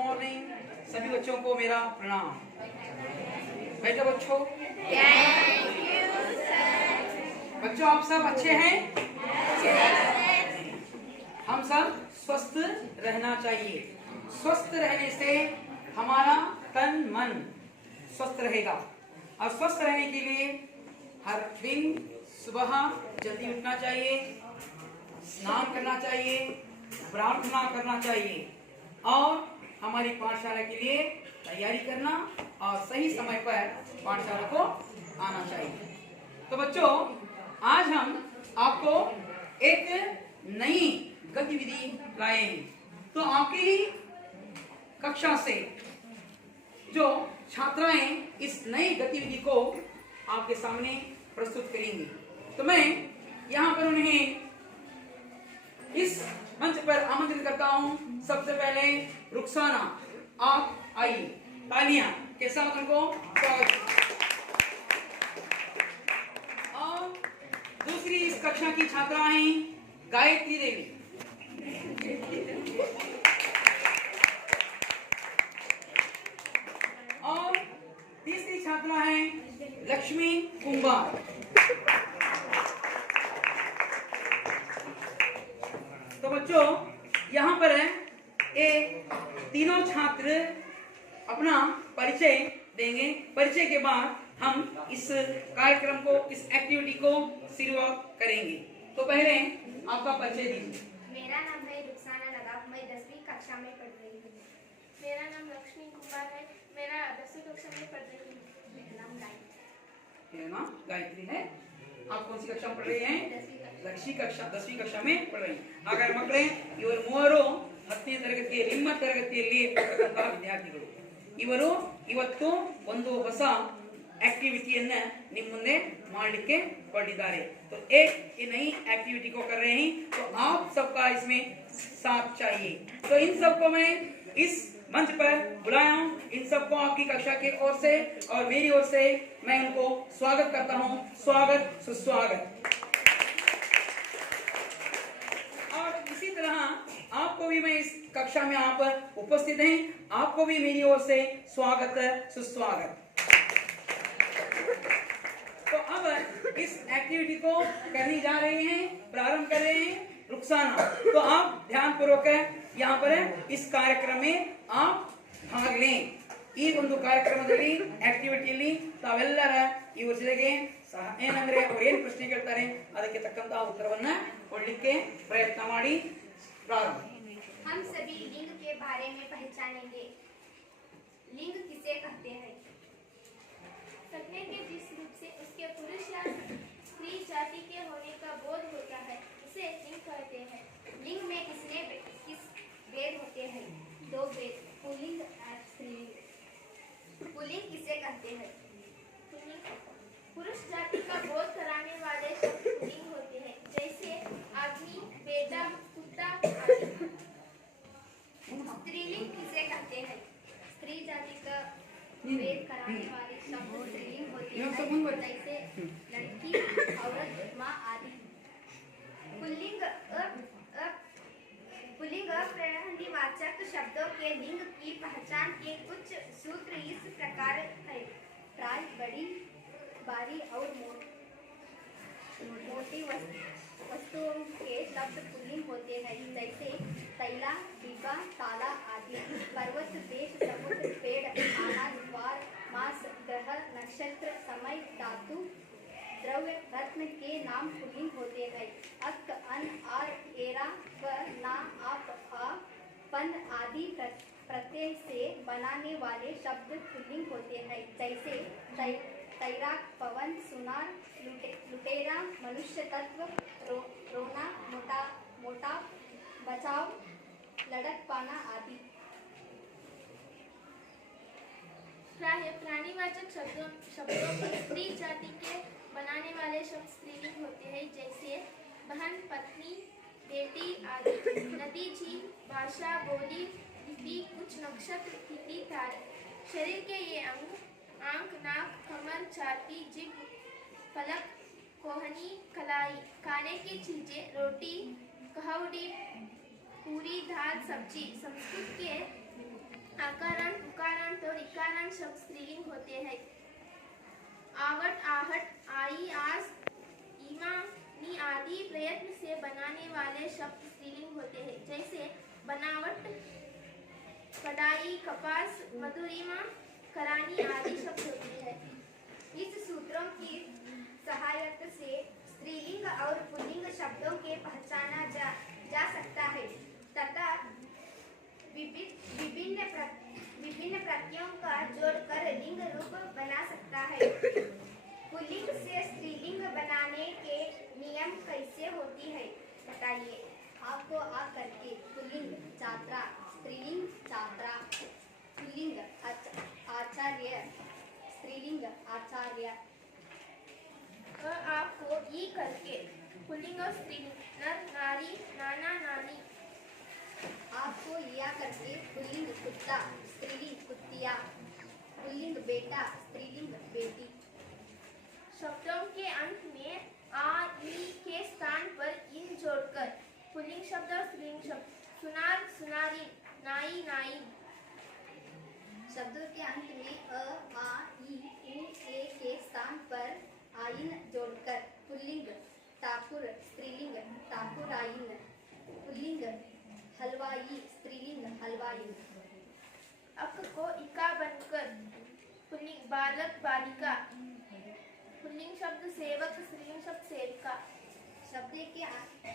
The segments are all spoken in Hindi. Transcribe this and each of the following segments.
मॉर्निंग। सभी बच्चों को मेरा प्रणाम। बेटा बच्चों, बच्चों आप सब अच्छे हैं? हम सब स्वस्थ रहना चाहिए। स्वस्थ रहने से हमारा तन मन स्वस्थ रहेगा और स्वस्थ रहने के लिए हर दिन सुबह जल्दी उठना चाहिए, स्नान करना चाहिए, प्रार्थना करना चाहिए और हमारी पाठशाला के लिए तैयारी करना और सही समय पर पाठशाला को आना चाहिए। तो बच्चों, आज हम आपको एक नई गतिविधि लाए हैं। तो आपकी ही कक्षा से जो छात्राएं इस नई गतिविधि को आपके सामने प्रस्तुत करेंगी, तो मैं यहाँ पर उन्हें इस मंच पर आमंत्रित करता हूँ। सबसे पहले रुखसाना, आप आइए, तालियां के साथ उनको स्वागत। और दूसरी इस कक्षा की छात्रा हैं गायत्री देवी। और तीसरी छात्रा है लक्ष्मी कुंभार। तो बच्चों, यहाँ पर है ये तीनों छात्र अपना परिचय देंगे। परिचय के बाद हम इस कार्यक्रम को, इस एक्टिविटी को शुरुआत करेंगे। तो पहले आपका परिचय दीजिए। मेरा नाम है रुखसाना नवाब, मैं 10वीं कक्षा में पढ़ रही हूँ। मेरा नाम लक्ष्मी कुमार है, मेरा 10वीं कक्षा में पढ़ रही हूँ। मेरा नाम गायत्री है। आप कौन सी कक्षा में पढ़ रही हैं? 10वीं कक्षा में पढ़ रही हैं। ಹಾಗಾದ್ರೆ ಮಕ್ಕಳೇ, ಇವರು ಮೂವರು 10ನೇ ತರಗತಿಯ ನಿಮ್ಮ ತರಗತಿಯಲ್ಲಿ ಇರತಕ್ಕಂತಹ ವಿದ್ಯಾರ್ಥಿಗಳು. ಇವರು ಇವತ್ತು ಒಂದು ಹೊಸ एक्टिविटीಯನ್ನ ನಿಮ್ಮ ಮುಂದೆ ಮಾಡಲಿಕ್ಕೆ ಹೊರಟಿದ್ದಾರೆ। तो एक ये नई एक्टिविटी को कर रहे हैं, तो आप सबका इसमें साथ चाहिए। तो इन सबको मैं इस मंच पर बुलाया हूँ। इन सबको आपकी कक्षा की ओर से और मेरी ओर से मैं उनको स्वागत करता हूँ। स्वागत सुस्वागत। और इसी तरह आपको भी मैं इस कक्षा में आप उपस्थित हैं, आपको भी मेरी ओर से स्वागत सुस्वागत। तो अब इस एक्टिविटी को करने जा रहे हैं, प्रारंभ कर रहे हैं रुखसाना। तो आप ध्यान पूर्वक यहाँ पर इस कार्यक्रम में आप भाग लें। ಈ ಒಂದು ಕಾರ್ಯಕ್ರಮದಲ್ಲಿ ಆಕ್ಟಿವಿಟಿಯಲ್ಲಿ ತಾವೆಲ್ಲರ ಇವ್ರ ಜೊತೆಗೆ ಏನಂದ್ರೆ ಅವರು ಏನು ಪ್ರಶ್ನೆ ಕೇಳ್ತಾರೆ ಅದಕ್ಕೆ ತಕ್ಕಂತಹ ಉತ್ತರವನ್ನ ಕೊಡಲಿಕ್ಕೆ ಪ್ರಯತ್ನ ಮಾಡಿ। ಪ್ರಾರಂಭ। हम सभी लिंग के बारे में पहचानेंगे। लिंग किसे कहते हैं? सत्य के जिस रूप से उसके पुरुष या स्त्री जाति के होने का बोध होता है उसे लिंग कहते हैं। लिंग में किस भेद होते हैं? 2 भेद, पुल्लिंग और स्त्रीलिंग। पुल्लिंग किसे कहते हैं? पुरुष जाति का बोध कराने वाले शब्द पुल्लिंग होते हैं, जैसे आदमी, बेटा, कुत्ता आदि। स्त्रीलिंग किसे कहते हैं? स्त्री जाति का भेद कराने वाले शब्द स्त्रीलिंग होते हैं, जैसे लड़की, औरत, माँ आदि। पुल्लिंग अप्रतिवाचक शब्दों के लिंग की पहचान के कुछ सूत्र इस प्रकार है। प्राय, बड़ी, भारी और मोटी वस्तुओं के शब्द पुल्लिंग होते हैं, जैसे तैला, डिब्बा, ताला आदि। पर्वत, देश, समुद्र, पेड़, खाना, द्वार, मास, ग्रह, नक्षत्र, समय, धातु, द्रव्य, रत्न के नाम पुल्लिंग होते हैं। अक, अन, आर, एरा, क, ना, आप, आ, पन आदि प्रत्यय से बनाने वाले शब्द पुल्लिंग होते हैं, जैसे तैराक, पवन, सुनार, लुटेरा, मनुष्य तत्व, रोना, मोटा, बचाव, लड़क पाना आदि। प्राणीवाचक शब्दों की स्त्री जाति के बनाने वाले शब्द स्त्रीलिंग होते हैं, जैसे बहन, पत्नी, बेटी आदि। नदी, झील, भाषा, बोली, लिपि, कुछ नक्षत्र, तिथि, तारे। शरीर के ये अंग आंख, नाक, कमर, छाती, जिभ, पलक, कोहनी, कलाई। खाने की चीजें रोटी, कहौड़ी, पूरी, दाल, सब्जी। संस्कृत के आकारांत, उकारांत और इकारांत शब्द स्त्रीलिंग होते हैं। आवट, आहट, आई, आस, ईमा, नी आदि प्रयत्न से बनाने वाले शब्द स्त्रीलिंग होते हैं। जैसे बनावट, कढ़ाई, कपास, मधुरिमा, करानी आदि शब्द होते हैं। इस सूत्रों की सहायता से स्त्रीलिंग और पुल्लिंग शब्दों के पहचाना जा सकता है तथा विभिन्न प्रत्ययों का जोड़कर लिंग रूप बना सकता है। पुल्लिंग से स्त्रीलिंग बनाने के नियम कैसे होती है बताइए। आपको आ करके पुल्लिंग छात्रा, स्त्रीलिंग छात्रा, पुल्लिंग आचार्य, स्त्रीलिंग आचार्य। आपको ई करके पुल्लिंग और स्त्रीलिंग नर, नारी, नाना, नानी। आपको या करके पुल्लिंग कुत्ता, स्त्रीलिंग कुत्तिया, पुल्लिंग बेटा, स्त्रीलिंग बेटी। शब्दों के अंत में आ, ई के स्थान पर इन जोड़कर पुल्लिंग शब्द और स्त्रीलिंग शब्द सुनार, सुनारी, नाई, नाई। शब्दों के अंत में अ, आ, ई, उ, ए के स्थान पर आइन जोड़कर पुल्लिंग ठाकुर, स्त्रीलिंग ठाकुराइन, पुल्लिंग हलवाई, स्त्रीलिंग हलवाई। अक को इका बनकर पुल्लिंग बालक, बालिका। पुल्लिंग शब्द सेवक, स्त्रीलिंग शब्द सेविका।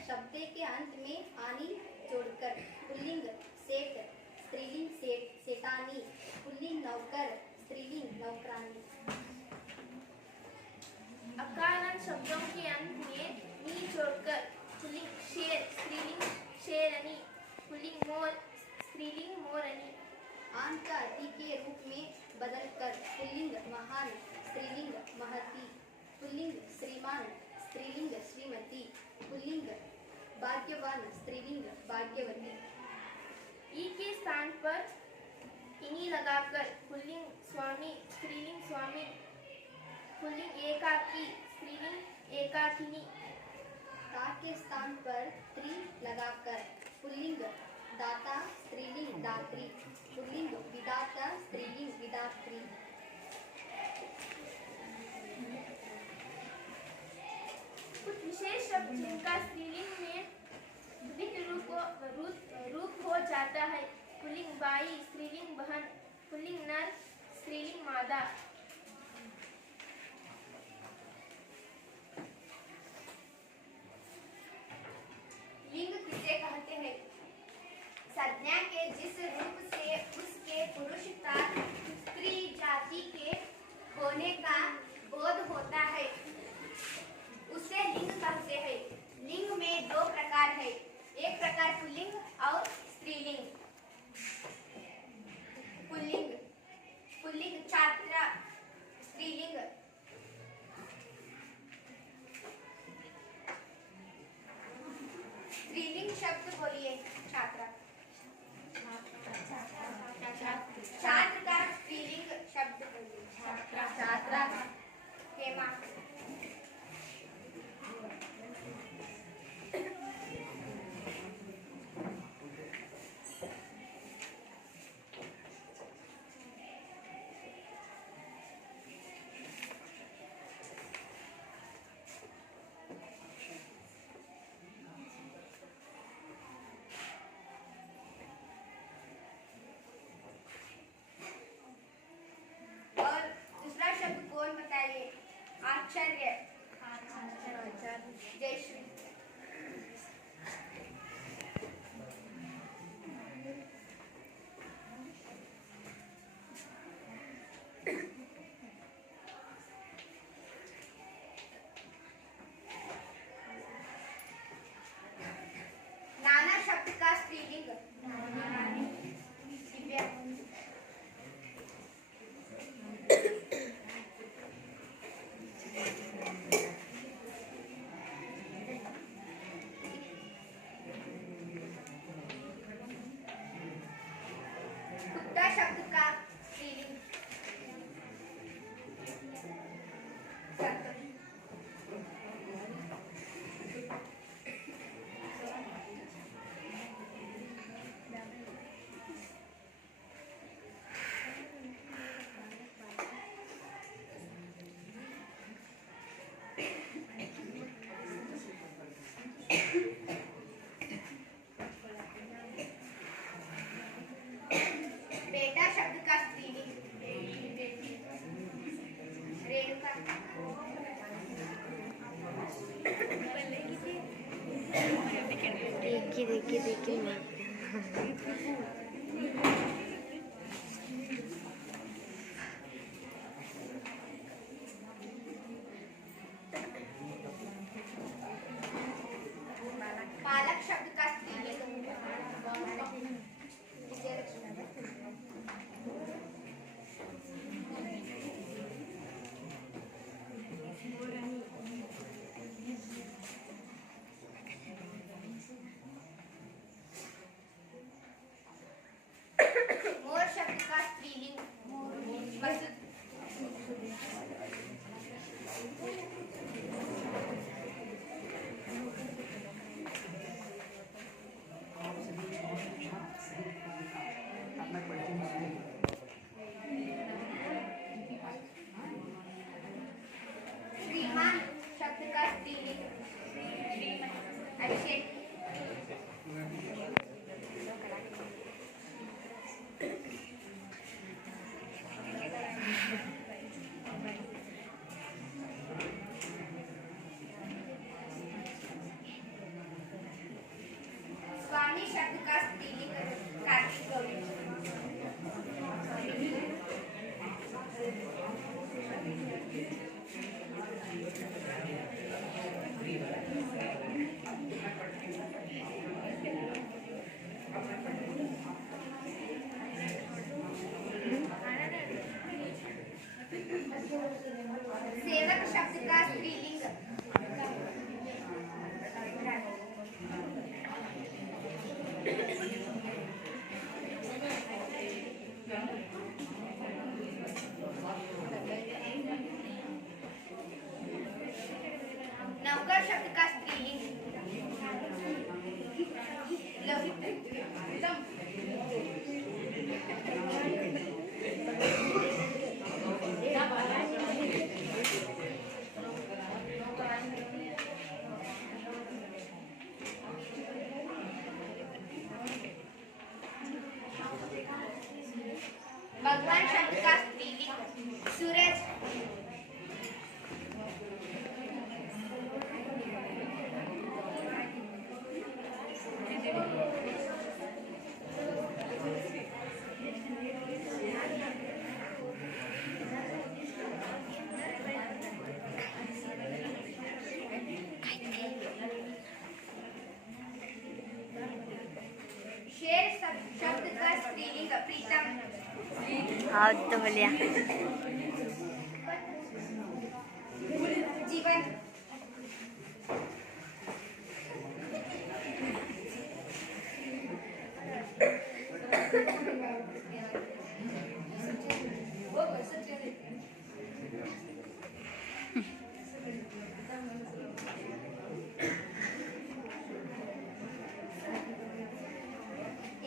शब्द के अंत में आनी जोड़कर पुल्लिंग सेठ, स्त्रीलिंग सेठ, सेठानी, पुल्लिंग नौकर, स्त्रीलिंग नौकरानी। अकारांत शब्दों के अंत में नी जोड़कर पुल्लिंग शेर, स्त्रीलिंग शेरनी, पुल्लिंग मोर, स्त्रीलिंग मोरनी। आन का अति के रूप में बदलकर पुल्लिंग महान, स्त्रीलिंग महती, पुल्लिंग श्रीमान, स्त्रीलिंग श्रीमती, पुल्लिंग भाग्यवान, स्त्रीलिंग भाग्यवती। ई के स्थान पर इनी लगाकर पुल्लिंग स्वामी, स्त्रीलिंग स्वामी, पुल्लिंग एकाकी, स्त्रीलिंग एकाकिनी। ता के स्थान पर त्री लगाकर पुल्लिंग दाता, स्त्रीलिंग दात्री, पुल्लिंग विदाता, स्त्रीलिंग विदात्री। कुछ विशेष शब्द जिनका स्त्रीलिंग में द्वितीय रूप हो जाता है। पुल्लिंग बाई, स्त्रीलिंग बहन, पुल्लिंग नर, स्त्रीलिंग मादा। लिंग किसे कहते हैं? संज्ञा के जिस रूप से उसके पुरुषता स्त्री जाति के होने का बोध होता है उसे लिंग कहते हैं। लिंग में दो प्रकार है, एक प्रकार पुल्लिंग और स्त्रीलिंग। पुल्लिंग छात्रा, स्त्रीलिंग स्त्रीलिंग शब्द बोलिए। छात्रा, छात्र का स्त्रीलिंग शब्द बोलिए। छात्रा। हेमा। आचार्य। जयश्री। नाना शब्द का स्त्रीलिंग। दिव्या। देखिए देखिए देखिए पालक शब्द का स्त्रीलिंग मोर शब्द का स्त्रीलिंग मसुद श्रीमान शब्द का स्त्रीलिंग अभिषेक स्वामी शब्द का स्त्रीलिंग कार्तिक गौरी सेवक शब्द का स्त्रीलिंग नौकर शब्द का स्त्रीलिंग भगवान शब्द का स्त्रीलिंग सूरज शेर शब्द का स्त्रीलिंग प्रीतम हाँ तो बोलिया जीवन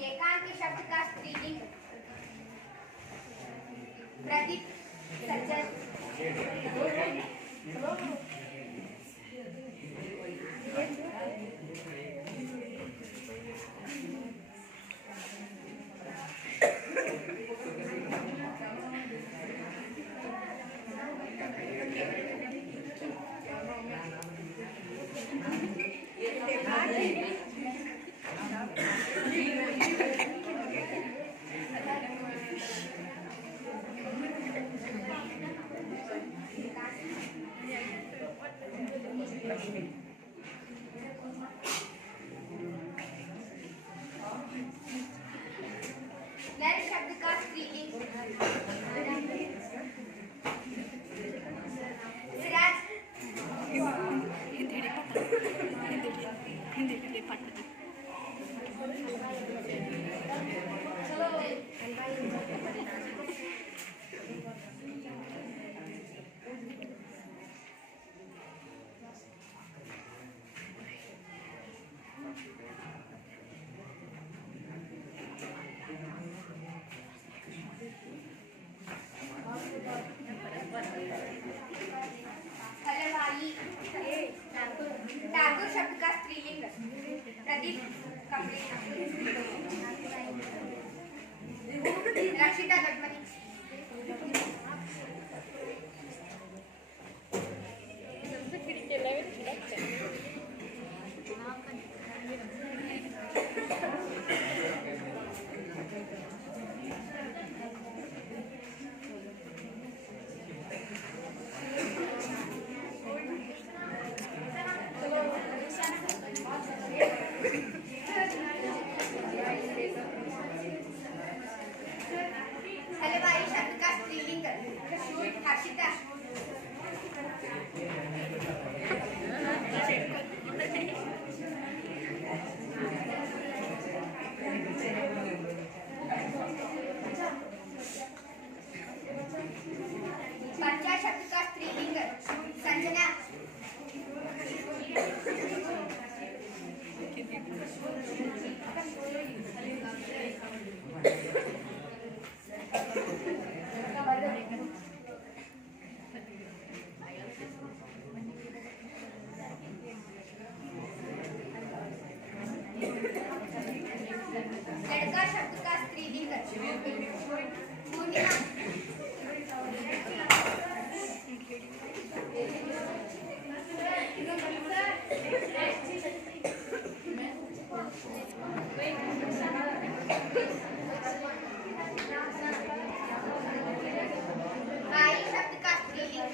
एकांत शब्द का स्त्रीलिंग प्रदीप सज्जन नर शब्द का स्त्रीलिंग सिराज हलवाई ठाकुर शब्द का स्त्रीलिंग प्रदीप रक्षिता गढ़मनी बाई शब्द का स्त्रीलिंग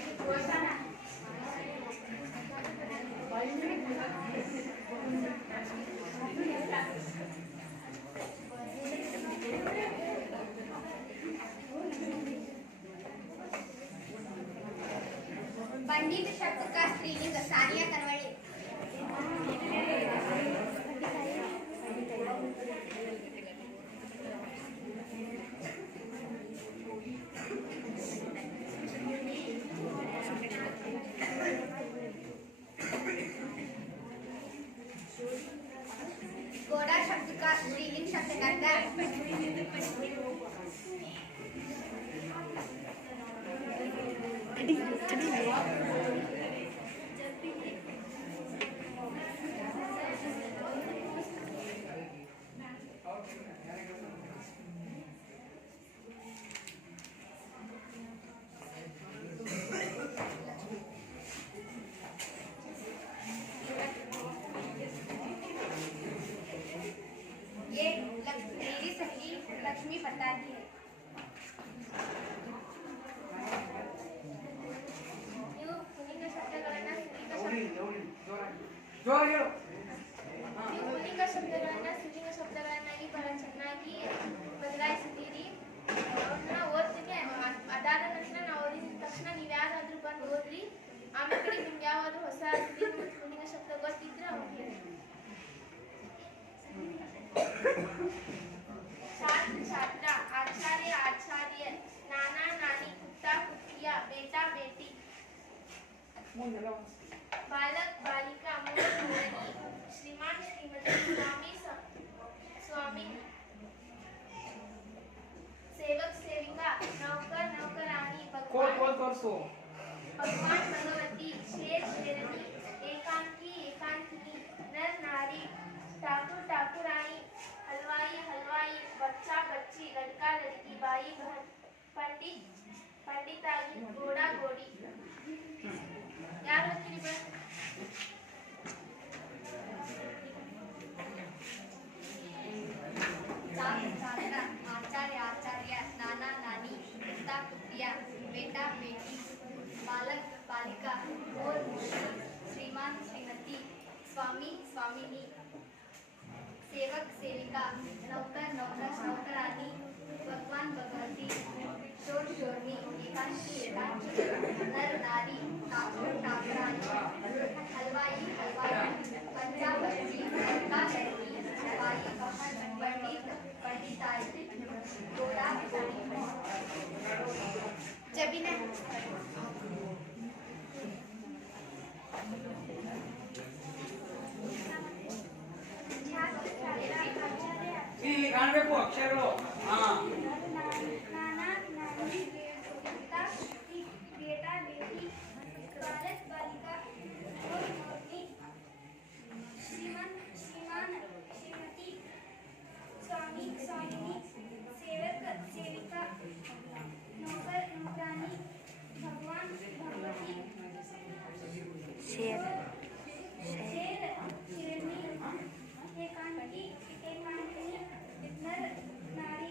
पंडित शब्द का स्त्रीलिंग सानिया करवड़े घोड़ा शब्द का स्त्रीलिंग शब्द करता ये मेरी सहेली लक्ष्मी बताती है ನೀವು ಪುಲ್ಲಿಂಗ ಶಬ್ದಗಳನ್ನ ನೀವು ಪುಲ್ಲಿಂಗ ಶಬ್ದಗಳನ್ನ ಸ್ತ್ರೀಲಿಂಗ ಶಬ್ದಗಳನ್ನಾಗಿ ಬಹಳ ಚೆನ್ನಾಗಿ ಬದಲಾಯಿಸಿದ್ದೀರಿ. ಅವ್ರನ್ನ ಓದ್ತೀನಿ, ಅದಾದ ನಂತರ ನಾವು ಓದಿದ ತಕ್ಷಣ ನೀವು ಯಾರಾದ್ರೂ ಬಂದು ಓದ್ರಿ. ಆಮೇಲೆ ಕಡೆ ನಿಮ್ಗೆ ಯಾವ್ದಾದ್ರು ಹೊಸ ಸ್ತ್ರೀಲಿಂಗ ಮತ್ತು ಪುಲ್ಲಿಂಗ ಶಬ್ದ ಗೊತ್ತಿದ್ರೆ ಅವ್ರು ಹೇಳಿ. छात्र छात्रा, आचार्य आचार्य, नाना नानी, कुत्ता कुतिया, बेटा बेटी, बालक बालिका, मोर मोरनी, श्रीमान श्रीमती, स्वामी स्वामी, सेवक सेविका, नौकर नौकरानी, भगवान भगवती, शेर शेरनी, एकांकी एकांकिनी, नर नारी, ठाकुर ठाकुरानी, हलवाई हलवाई, बच्चा बच्ची, लड़का लड़की, भाई बहन, पंडित पंडिताई, घोड़ा घोड़ी. यार होती बस छात्र छात्रा आचार्य आचार्य नाना नानी कुत्ता कुतिया बेटा बेटी बालक बालिका मोर मोरनी श्रीमान श्रीमती स्वामी स्वामिनी सेवक सेविका नौकर नौकर नौकरानी भगवान भगवती शोर शोरनी एकांकी एकांकी नर नारी ठाकुर ठाकुरानी हलवाई हलवाई बच्चा बच्ची लड़का लड़की भाई बहन पंडित पंडिताई घोड़ा घोड़ी जबीना ಇಲ್ಲಿ ಕಾಣಬೇಕು ಅಕ್ಷರಗಳು नाना नानी बेटा बेटा बेटी बालक बालिका मोर मोरनी श्रीमान श्रीमान श्रीमती स्वामी स्वामिनी सेवक सेविका नौकर नौकरानी भगवान भगवती शेर शेर हिरणी एकांकी एकांकिनी नर नारी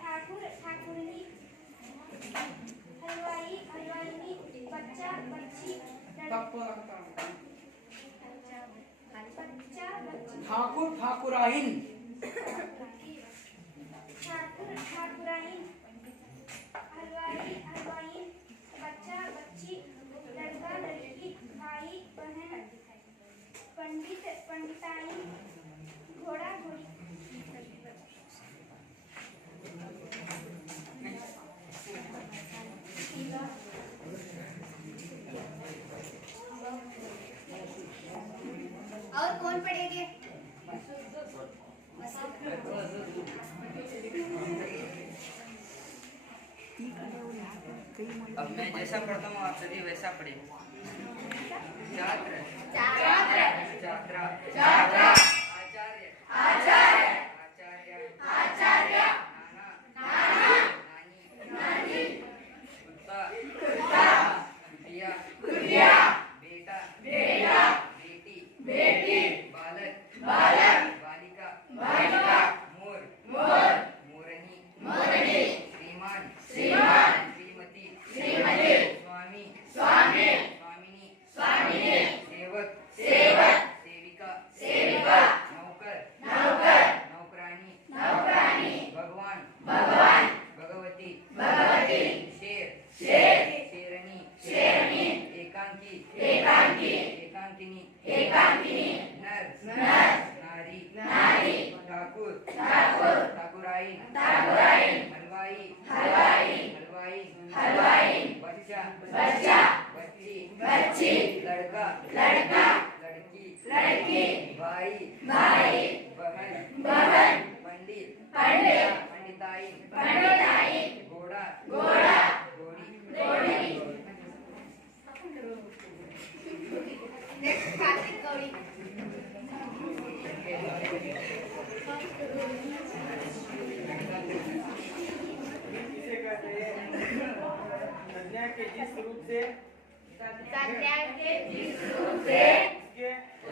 ठाकुर ठाकुरनी हलवाई हलवाईनी बच्चा बच्ची ತಪ್ಪು बच्चा बच्ची ठाकुर ठाकुराइन ठाकुर ठाकुराइन हलवाई हलवाईन बच्चा बच्ची लड़का लड़की भाई बहन पंडित पंडिताई घोड़ा घोड़ी और कौन पढ़ेंगे अब मैं जैसा पढ़ता हूँ आप सभी वैसा पढ़े. छात्र छात्र छात्रा आचार्य आचार्य आचार्य एकांकी एकांकिनी नर नारी ठाकुर ठाकुराइन हलवाई बच्चा बच्ची लड़का लड़की भाई बहन पंडिताई घोड़ा घोड़ी नेक्स्ट कार्तिक गौरी इसे कहते हैं संज्ञा के जिस रूप से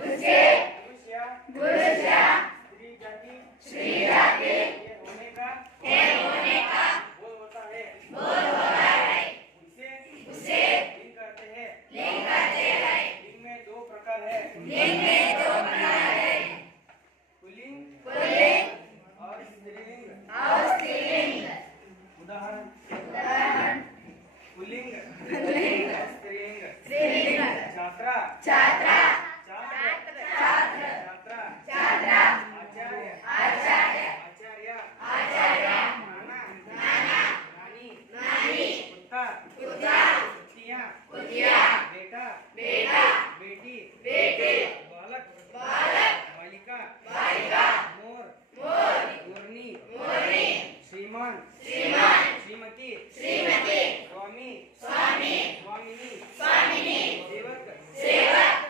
उसके पुरुष या स्त्री जाति ये होने का बोध होता है उसे लिंग कहते हैं लिंग में दो प्रकार है पुल्लिंग और स्त्रीलिंग उदाहरण पुल्लिंग स्त्रीलिंग छात्रा आचार्य नानी कुत्ता कुतिया बेटा बेटी बालक बालिका मोर मोरनी श्रीमान श्रीमती स्वामी स्वामिनी सेवक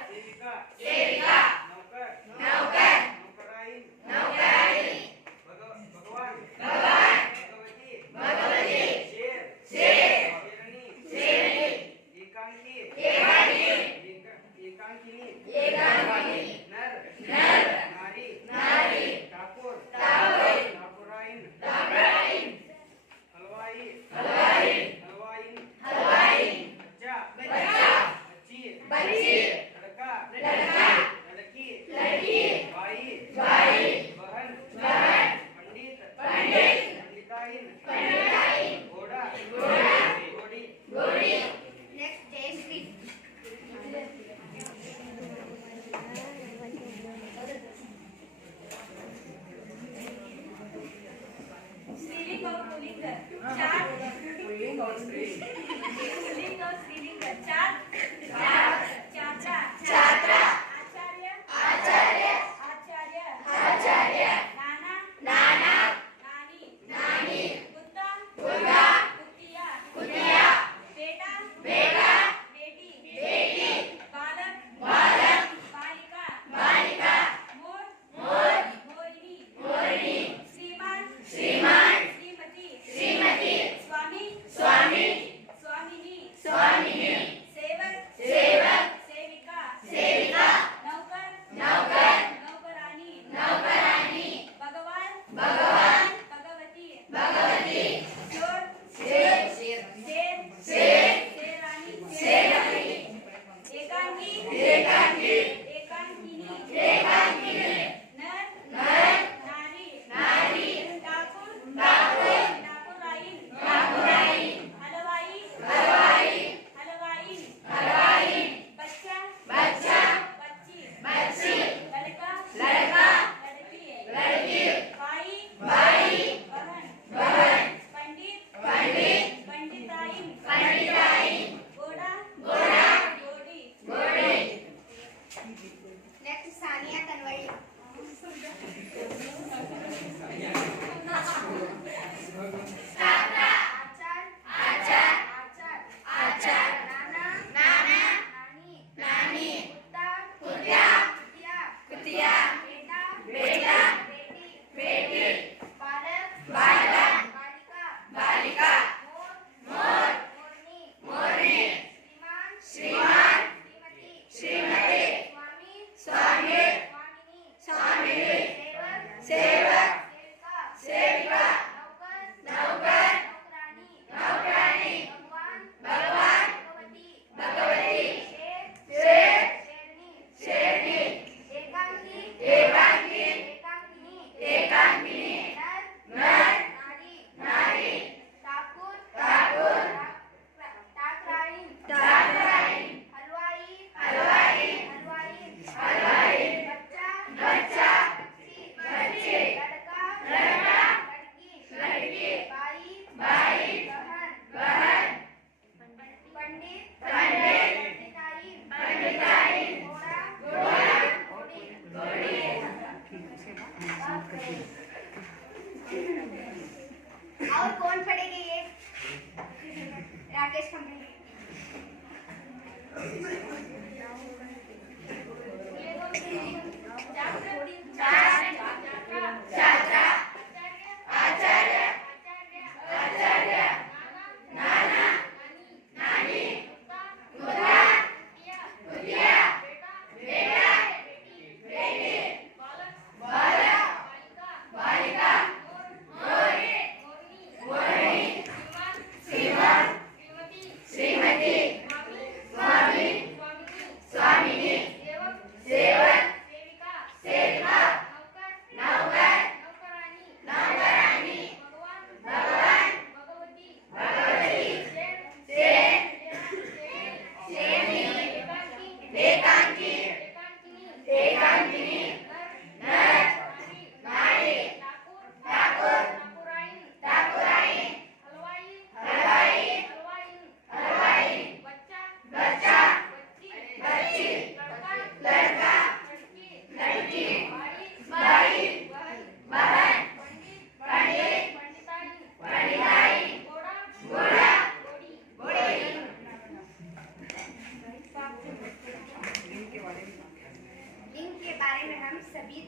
सभी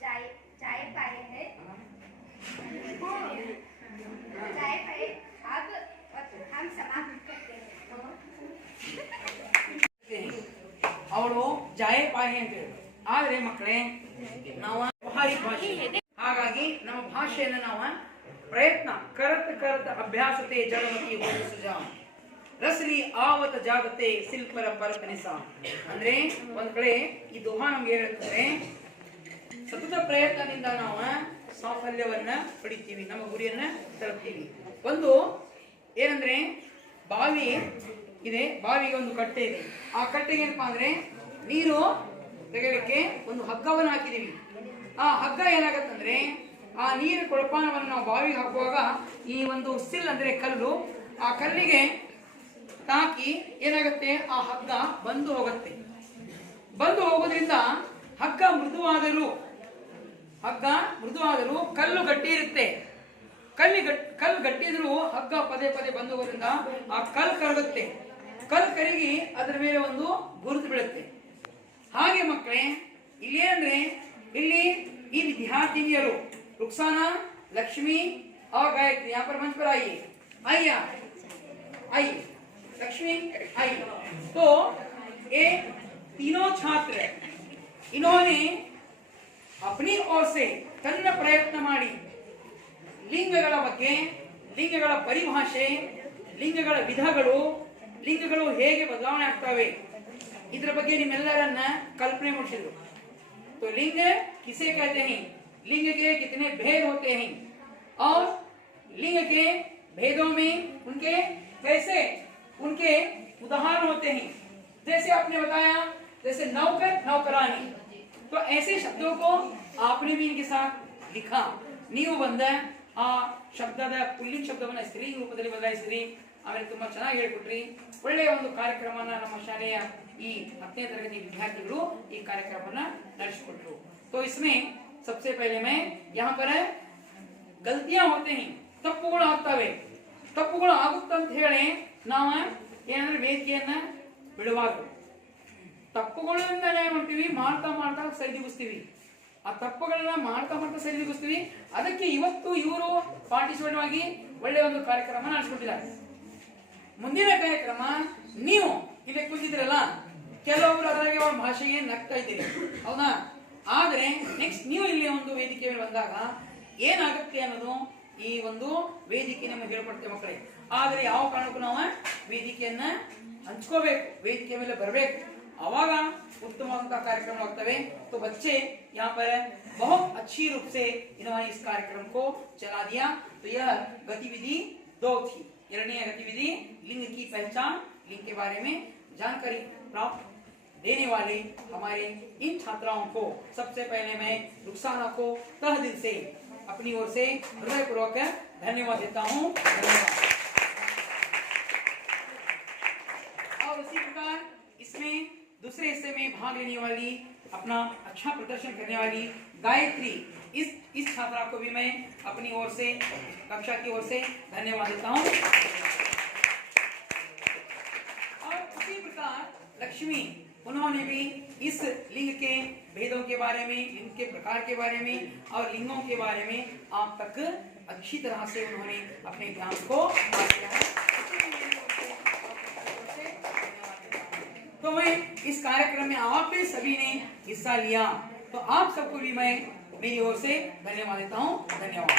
जाए जाए पाए हैं जाए पाए। अब हम समाप्त करते हैं। ಅವರು ಜಾಯ ಪಾಹೆ ಅಂತ ಹೇಳಿ. ಆದ್ರೆ ಮಕ್ಕಳೇ ನಾವು ವ್ಯಾವಹಾರಿಕ ಭಾಷೆ, ಹಾಗಾಗಿ ನಮ್ಮ ಭಾಷೆಯನ್ನು ನಾವು ಪ್ರಯತ್ನ ಕರತ ಅಭ್ಯಾಸತೆ ಜಡಮತಿ ಸುಜ ರಸಲಿ ಆವತ ಜಾಗತೆ ಶಿಲ್ಪರ ಪರತನಿಸ. ಅಂದ್ರೆ ಒಂದ್ ಕಡೆ ಈ ದೋಹಾ ನಮ್ಗೆ ಹೇಳ್ತಾರೆ, ಸತತ ಪ್ರಯತ್ನದಿಂದ ನಾವು ಸಾಫಲ್ಯವನ್ನ ಪಡಿತೀವಿ, ನಮ್ಮ ಗುರಿಯನ್ನ ತಲುಪ್ತೀವಿ. ಒಂದು ಏನಂದ್ರೆ ಬಾವಿ ಇದೆ, ಬಾವಿಗೆ ಒಂದು ಕಟ್ಟೆ ಇದೆ. ಆ ಕಟ್ಟೆಗೆ ಏನಪ್ಪಾ ಅಂದ್ರೆ ನೀರು ತೆಗೆಯಲಿಕ್ಕೆ ಒಂದು ಹಗ್ಗವನ್ನು ಹಾಕಿದೀವಿ. ಆ ಹಗ್ಗ ಏನಾಗತ್ತಂದ್ರೆ ಆ ನೀರು ಕೊಳಪಾನವನ್ನು ನಾವು ಬಾವಿಗೆ ಹಾಕುವಾಗ ಈ ಒಂದು ಸಿಲ್ ಅಂದ್ರೆ ಕಲ್ಲು, ಆ ಕಲ್ಲಿಗೆ ತಾಕಿ ಏನಾಗುತ್ತೆ, ಆ ಹಗ್ಗ ಬಂದು ಹೋಗುತ್ತೆ. ಬಂದು ಹೋಗೋದ್ರಿಂದ ಹಗ್ಗ ಮೃದುವಾದರೂ ಕಲ್ಲು ಗಟ್ಟಿ ಇರುತ್ತೆ. ಕಲ್ಲು ಗಟ್ಟಿ ಇದ್ರೂ ಹಗ್ಗ ಪದೇ ಪದೇ ಬಂದು ಹೋಗೋದ್ರಿಂದ ಆ ಕಲ್ಲು ಕರಗುತ್ತೆ. ಕಲ್ಲು ಕರಗಿ ಅದರ ಮೇಲೆ ಒಂದು ಗುರುತು ಬೀಳುತ್ತೆ. ಹಾಗೆ ಮಕ್ಕಳೇ ಇಲ್ಲಿ ಏನಂದ್ರೆ, ಇಲ್ಲಿ ಈ ವಿದ್ಯಾರ್ಥಿನಿಯರು रुखसाना, लक्ष्मी और गायत्री यहाँ पर मंच पर आइए, आइए लक्ष्मी आइए। तो ये तीनों छात्र इन्होंने अपनी ओर से तन्न प्रयत्न ಮಾಡಿ ಲಿಂಗಗಳ ಬಗ್ಗೆ, ಲಿಂಗಗಳ ಪರಿಭಾಷೆ, ಲಿಂಗಗಳ ವಿಧಗಳು, ಲಿಂಗಗಳು ಹೇಗೆ ಬದಲಾವಣೆ ಆಗ್ತವೆ ಇದರ ಬಗ್ಗೆ ನಿಮ್ಮೆಲ್ಲರನ್ನ ಕಲ್ಪನೆ ಮೂಡಿಸಿದ್ರು. तो लिंग किसे कहते हैं, लिंग के कितने भेद होते हैं और लिंग के भेदों में उनके कैसे उनके उदाहरण होते हैं. जैसे आपने बताया, जैसे नौकर नौकरानी, तो ऐसे शब्दों को आपने भी इनके साथ लिखा. ನೀವು ಬಂದ ಆ ಶಬ್ದದ ಪುಲ್ಲಿಂಗ ಶಬ್ದವನ್ನ ಸ್ತ್ರೀ ರೂಪದಲ್ಲಿ ಬದಲಾಯಿಸಿದ್ರಿ. ಆಮೇಲೆ ತುಂಬಾ ಚೆನ್ನಾಗಿ ಹೇಳ್ಕೊಟ್ರಿ. ಒಳ್ಳೆಯ ಒಂದು ಕಾರ್ಯಕ್ರಮನ ನಮ್ಮ ಶಾಲೆಯ ಈ 10ನೇ ತರಗತಿ ವಿದ್ಯಾರ್ಥಿಗಳು ಈ ಕಾರ್ಯಕ್ರಮವನ್ನ ನಡೆಸಿಕೊಟ್ರು. तो इसमें सबसे पहले मैं यहाँ पर गलतियां होते हैं, ತಪ್ಪುಗಳು ಆಗ್ತವೆ. ತಪ್ಪುಗಳು ಆಗುತ್ತಂತ ಹೇಳಿ ನಾವು ಏನಂದ್ರೆ ವೇದಿಕೆಯನ್ನ ಬಿಡಬಾರ್ದು. ತಪ್ಪುಗಳಿಂದ ಏನ್ ಮಾಡ್ತೀವಿ, ಮಾಡ್ತಾ ಸರಿದೂಗಿಸ್ತೀವಿ. ಆ ತಪ್ಪುಗಳನ್ನ ಮಾಡ್ತಾ ಸರಿದೂಗಿಸ್ತೀವಿ. ಅದಕ್ಕೆ ಇವತ್ತು ಇವರು ಪಾರ್ಟಿಸಿಪೇಟ್ ಆಗಿ ಒಳ್ಳೆಯ ಒಂದು ಕಾರ್ಯಕ್ರಮ ನಡೆಸಿಕೊಟ್ಟಿದ್ದಾರೆ. ಮುಂದಿನ ಕಾರ್ಯಕ್ರಮ ನೀವು ಇಲ್ಲಿ ಕೂತಿದ್ರಲ್ಲ, ಕೆಲವೊಬ್ರು ಅದರಾಗೆ ಅವ್ರ ಭಾಷೆಗೆ ನಗ್ತಾ ಇದ್ದೀರಿ, ಹೌದಾ? ಆದ್ರೆ ನೆಕ್ಸ್ಟ್ ನೀವು ಇಲ್ಲಿ ಒಂದು ವೇದಿಕೆ ಮೇಲೆ ಬಂದಾಗ ಏನಾಗುತ್ತೆ ಅನ್ನೋದು ಈ ಒಂದು ವೇದಿಕೆ ನಮಗೆ ಹೇಳ್ಕೊಡ್ತೇವೆ ಮಕ್ಕಳೇ. ಆದ್ರೆ ಯಾವ ಕಾರಣಕ್ಕೂ ನಾವು ವೇದಿಕೆಯನ್ನ ಹಂಚ್ಕೋಬೇಕು, ವೇದಿಕೆ ಮೇಲೆ ಬರಬೇಕು, आवाग उत्तम कार्यक्रम लगते। तो बच्चे यहाँ पर बहुत अच्छी रूप से इन्होंने इस कार्यक्रम को चला दिया। तो यह गतिविधि 2 थी। ಎರಡನೇ गतिविधि लिंग की पहचान, लिंग के बारे में जानकारी प्राप्त देने वाले हमारे इन छात्राओं को सबसे पहले मैं रुखसाना को तहे दिल से अपनी ओर से हृदयपूर्वक धन्यवाद देता हूँ। और उसी प्रकार इसमें दूसरे हिस्से में भाग लेने वाली, अपना अच्छा प्रदर्शन करने वाली गायत्री, इस छात्रा को भी मैं अपनी ओर से, कक्षा की ओर से धन्यवाद देता हूँ। और उसी प्रकार लक्ष्मी, उन्होंने भी इस लिंग के भेदों के बारे में, लिंग के प्रकार के बारे में और लिंगों के बारे में आप तक अच्छी तरह से उन्होंने अपने ज्ञान को दिया है। तो मैं इस कार्यक्रम में आप भी सभी ने हिस्सा लिया, तो आप सबको भी मैं मेरी ओर से धन्यवाद देता हूँ। धन्यवाद।